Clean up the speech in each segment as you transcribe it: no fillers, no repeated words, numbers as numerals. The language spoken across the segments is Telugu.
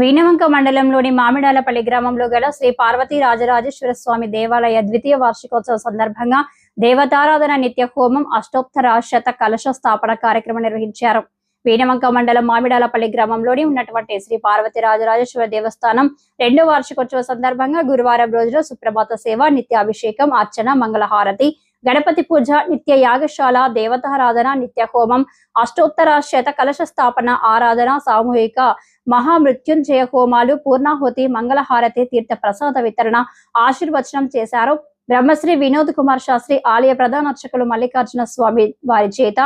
వీణవంక మండలంలోని మామిడాలపల్లి గ్రామంలో గల శ్రీ పార్వతీ రాజరాజేశ్వర స్వామి దేవాలయ ద్వితీయ వార్షికోత్సవ సందర్భంగా దేవతారాధన నిత్య హోమం అష్టోత్తర శత కలశ స్థాపన కార్యక్రమం నిర్వహించారు. వీణవంక మండలం మామిడాలపల్లి గ్రామంలోని ఉన్నటువంటి శ్రీ పార్వతీ రాజరాజేశ్వర దేవస్థానం 2వ వార్షికోత్సవ సందర్భంగా గురువారం రోజున సుప్రభాత సేవ, నిత్యాభిషేకం, అర్చన, మంగళహారతి, గణపతి పూజ, నిత్య యాగశాల, దేవతారాధన, నిత్య హోమం, అష్టోత్తర శత కలశ స్థాపన, ఆరాధన, సామూహిక మహామృత్యుంజయ హోమాలు, పూర్ణాహుతి, మంగళహారతి, తీర్థ ప్రసాద వితరణ, ఆశీర్వచనం చేశారు. బ్రహ్మశ్రీ వినోద్ కుమార్ శాస్త్రి ఆలయ ప్రధాన అర్చకులు మల్లికార్జున స్వామి వారి చేత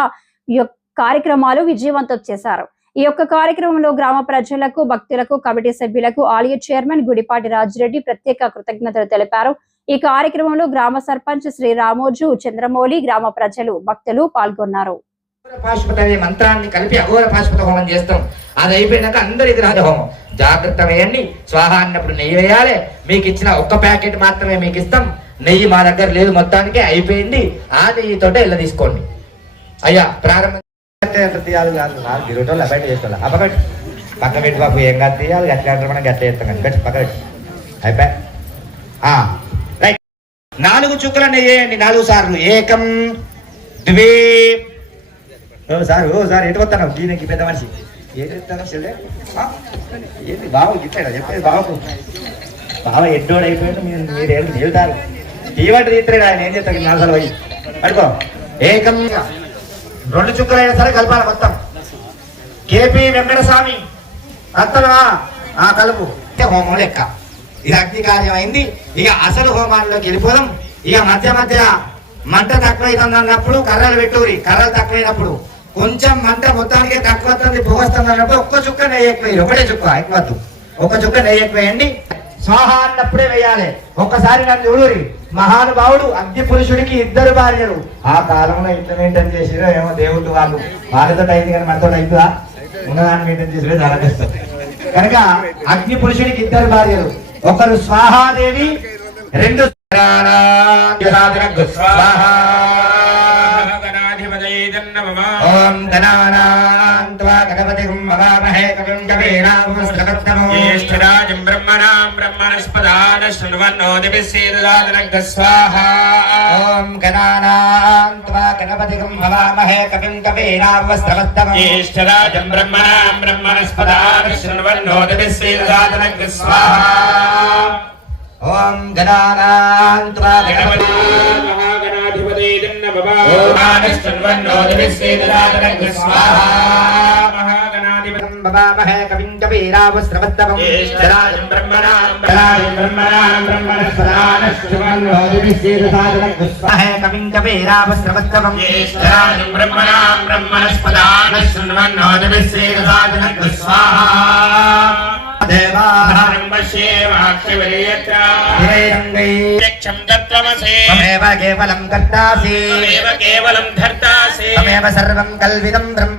ఈ కార్యక్రమాలు విజయవంతం చేశారు. ఈ యొక్క కార్యక్రమంలో గ్రామ ప్రజలకు, భక్తులకు, కమిటీ సభ్యులకు ఆలయ చైర్మన్ గుడిపాటి రాజిరెడ్డి ప్రత్యేక కృతజ్ఞతలు తెలిపారు. ఈ కార్యక్రమంలో గ్రామ సర్పంచ్ శ్రీ రామోజు, చంద్రమౌళి, గ్రామ ప్రజలు, భక్తులు పాల్గొన్నారు. పాశుపత మంత్రాన్ని కలిపి అఘోర పాశుపత హోమం చేస్తాం. అది అయిపోయినాక అందరి గ్రహ హోమం జాగ్రత్త వేయండి. స్వాహ అన్నప్పుడు నెయ్యి వేయాలి. మీకు ఇచ్చిన ఒక్క ప్యాకెట్ మాత్రమే మీకు ఇస్తాం. నెయ్యి మా దగ్గర లేదు, మొత్తానికి అయిపోయింది. ఆ నెయ్యితో ఇళ్ళ తీసుకోండి. అయ్యా ప్రారంభం తీయాలి బయట చేసుకోవాలి. అప్పగట్టు పక్క పెట్టి బాబు ఏం కాదు తీయాలి. గట్లా మనం గట్ల చేస్తాం కానీ పెట్టి పక్క పెట్టి అయిపోయి రైట్. 4 చుక్కల నెయ్యి వేయండి 4 సార్లు. ఏకం ద్వే. సార్ ఎటు వస్తాను దీనికి పెద్ద మనిషి ఏంటి బాబు ఇట్లా చెప్పేది బాబు. బాబా ఎడ్డోడు అయిపోయాడు. మీరు ఏళ్ళు వెళ్తారు తీవట్టు తీస్తాడు. ఆయన ఏం చేస్తాడు 4 సార్లు పోయి పడుకో. ఏకం 2 చుక్కలు అయినా సరే కలపాలి మొత్తం. కేపీ వెంకటస్వామి అత్తనా కలుపు. హోమం లెక్క ఇది అగ్ని కార్యం అయింది. ఇక అసలు హోమాల్లోకి వెళ్ళిపోదాం. ఇక మధ్య మధ్య మంట తక్కువైతుంది అన్నప్పుడు కర్రలు పెట్టుకురి. కర్రలు తక్కువైనప్పుడు కొంచెం మంట మొత్తానికి తక్కువ వస్తుంది, పొగొస్తుంది అన్నప్పుడు ఒక్క చుక్క నెయ్యి ఎక్కువ. ఒకటే చుక్క ఎక్కువద్దు, ఒక చుక్క నెయ్యి ఎక్కువ వేయండి. స్వాహ అన్నప్పుడే వేయాలి. ఒక్కసారి నన్ను చూడురి. మహానుభావుడు అగ్ని పురుషుడికి 2 భార్యలు. ఆ కాలంలో ఇంత మెయింటైన్ చేసిరో ఏమో దేవుడు. వాళ్ళతో అయింది కానీ మనతో అవుతుందా? ఉన్నదాన్ని మెయింటైన్ చేసిరే చాలా కష్టం. కనుక అగ్ని పురుషుడికి 2 భార్యలు. ఒకరు స్వాహాదేవి, 2 ఓం గణానాన్త్వా గణపతిం హవామహే కవిం కవీనాముస్తకత్తమో జ్యేష్ఠరాజం బ్రహ్మణాం బ్రహ్మణస్పదాన శృణ్వన్నోతిభిः సేదదాననః స్వాహా. ఓం గణానాన్త్వా గణపతిం హవామహే కవిం కవీనాముస్తకత్తమో జ్యేష్ఠరాజం బ్రహ్మణాం బ్రహ్మణస్పదాన శృణ్వన్నోతిభిः సేదదాననః స్వాహా. ఓం గణానాన్త్వా గణపతిం కవిం కవీనాముస్తకత్తమో జ్యేష్ఠరాజం బ్రహ్మణాం బ్రహ్మణస్పదాన శృణ్వన్నోతిభిः సేదదాననః స్వాహా. కవిం కవీనాముస్తకత్తమో జ్యేష్ఠరాజం బ్రహ్మణాం బ్రహ్మణస్పదాన శృణ్వన్నోతిభిः సేదదాననః స్వాహా. కేవలం కర్తాసి, కేవలం ధర్తాసి, సర్వం కల్విదం బ్రహ్మ.